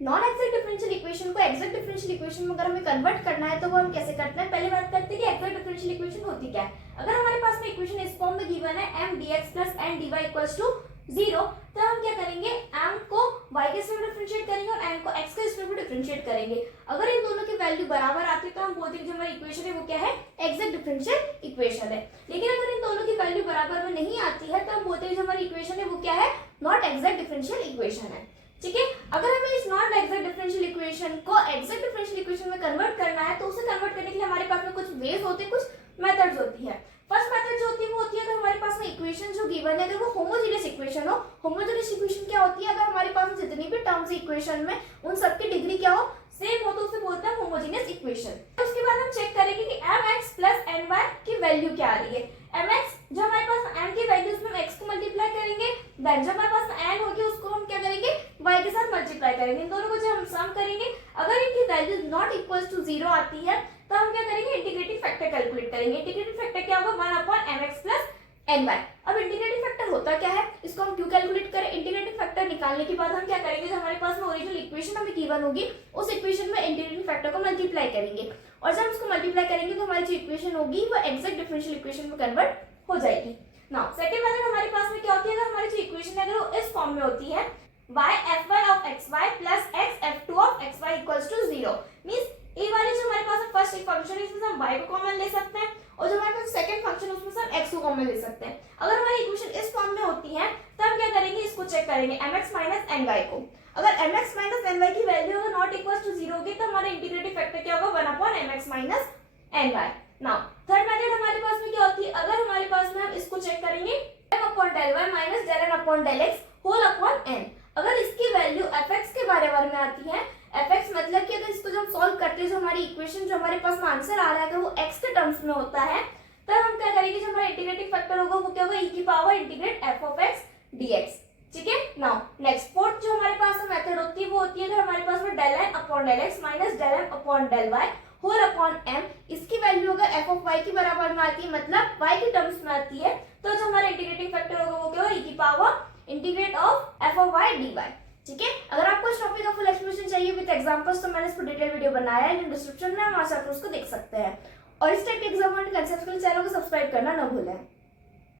Non exact differential equation को exact differential equation में अगर हमें कन्वर्ट करना है तो वो हम कैसे करते हैं। पहले बात करते हैं कि एक्सैक्ट डिफरेंशियल इक्वेशन होती क्या है। अगर हमारे पास में इक्वेशन इस फॉर्म में गिवन है m dx plus n dy equals to 0, तो हम क्या करेंगे, m को y के स्पेस में डिफरेंशिएट करेंगे और n को x के स्पेस में डिफरेंशिएट करेंगे। अगर इन दोनों की वैल्यू बराबर आती है तो हम बोलते हैं कि जो हमारी इक्वेशन है वो क्या है, एक्सैक्ट डिफरेंशियल इक्वेशन है। लेकिन अगर इन दोनों की वैल्यू बराबर में नहीं आती है तो हम बोलते हैं जो हमारी इक्वेशन है वो क्या है, नॉट एक्सैक्ट डिफरेंशियल इक्वेशन है। ठीक है, अगर हमें इस नॉन एक्सैक्ट डिफरेंशियल इक्वेशन को एक्सैक्ट डिफरेंशियल इक्वेशन में कन्वर्ट करना है तो उसे कन्वर्ट करने के लिए हमारे पास में कुछ वेज होते हैं, कुछ मेथड्स होती है। फर्स्ट मेथड जो होती है वो होती है अगर हमारे पास में इक्वेशन जो गिवन है अगर वो होमोजेनियस इक्वेशन हो। होमोजेनियस इक्वेशन क्या होती है, अगर हमारे पास में जितनी भी टर्म्स इक्वेशन में उन सबकी डिग्री क्या हो, सेम हो, तो उसे बोलते हैं होमोजेनियस इक्वेशन। उसके बाद हम चेक करेंगे कि mx plus ny की वैल्यू क्या आ रही है। mx जो हमारे पास m की वैल्यू उसमें हम x को मल्टीप्लाई करेंगे, देन जो हमारे पास n होगी उसको हम क्या करेंगे, y के साथ मल्टीप्लाई करेंगे। इन दोनों को जब हम सम करेंगे अगर इनकी वैल्यू नॉट इक्वल टू 0 आती है तो हम क्या करेंगे, इंटीग्रेटिंग फैक्टर कैलकुलेट करेंगे। इंटीग्रेटिंग फैक्टर क्या होगा, 1/mx plus ny। अब इंटीग्रेटिंग फैक्टर होता क्या है, इसको हम क्यों कैलकुलेट करें। इंटीग्रेटिंग फैक्टर निकालने के बाद हम क्या करेंगे, जो हमारे पास में ओरिजिनल इक्वेशन हमें गिवन होगी उस इक्वेशन में इंटीग्रेटिंग फैक्टर को मल्टीप्लाई करेंगे और जब उसको मल्टीप्लाई करेंगे तो हमारी जो इक्वेशन होगी वो एक्सैक्ट डिफरेंशियल इक्वेशन में कन्वर्ट हो जाएगी। नाउ सेकंड मेथड हमारे पास में क्या होती है, अगर हमारी जो इक्वेशन है अगर वो इस फॉर्म में होती है y f1 of xy plus x f2 of xy equals to 0, means ये वाली जो हमारे पास फर्स्ट एक फंक्शन है इसमें हम y को कॉमन ले सकते हैं और जो हमारे पास सेकंड फंक्शन उसमें से हम x को कॉमन ले सकते हैं। अगर हमारी इक्वेशन इस फॉर्म में होती है तो हम क्या करेंगे, इसको चेक करेंगे mx minus ny को। अगर mx minus ny की वैल्यू अगर नॉट इक्वल टू 0 होगी तो हमारा इंटीग्रेटिव फैक्टर क्या होगा, 1/mx minus ny। Now third method हमारे पास में क्या होती है, अगर हमारे पास में हम इसको चेक करेंगे m/del y minus del n/del x whole upon n। अगर इसकी वैल्यू fx के बराबर में आती है, fx मतलब कि अगर इसको जब हम सॉल्व करते हैं जो हमारी इक्वेशन जो हमारे पास में आंसर आ रहा है अगर वो x के टर्म्स में होता है तब हम क्या करेंगे, जो हमारा इंटीग्रेटिंग फैक्टर होगा वो क्या होगा, e की power integrate f of x dx। ठीक है, नाउ नेक्स्ट फोर्थ जो हमारे पास में मेथड होती है वो होती है अगर हमारे पास में del n/del x minus del m/del y whole upon m, इसकी वैल्यू अगर f of y के बराबर में आती है मतलब y के टर्म्स में आती है तो जो हमारा इंटीग्रेटिंग फैक्टर होगा वो क्या होगा, e की power integrate of f of y dy। ठीक है, अगर आपको इस टॉपिक का फुल एक्सप्लेनेशन चाहिए विद एग्जांपल्स तो मैंने इस पर डिटेल वीडियो बनाया है, डिस्क्रिप्शन में हम वहां से आप उसको देख सकते हैं। और इस टाइप के एग्जाम कंसेप्ट के लिए चैनल को सब्सक्राइब करना ना भूलें।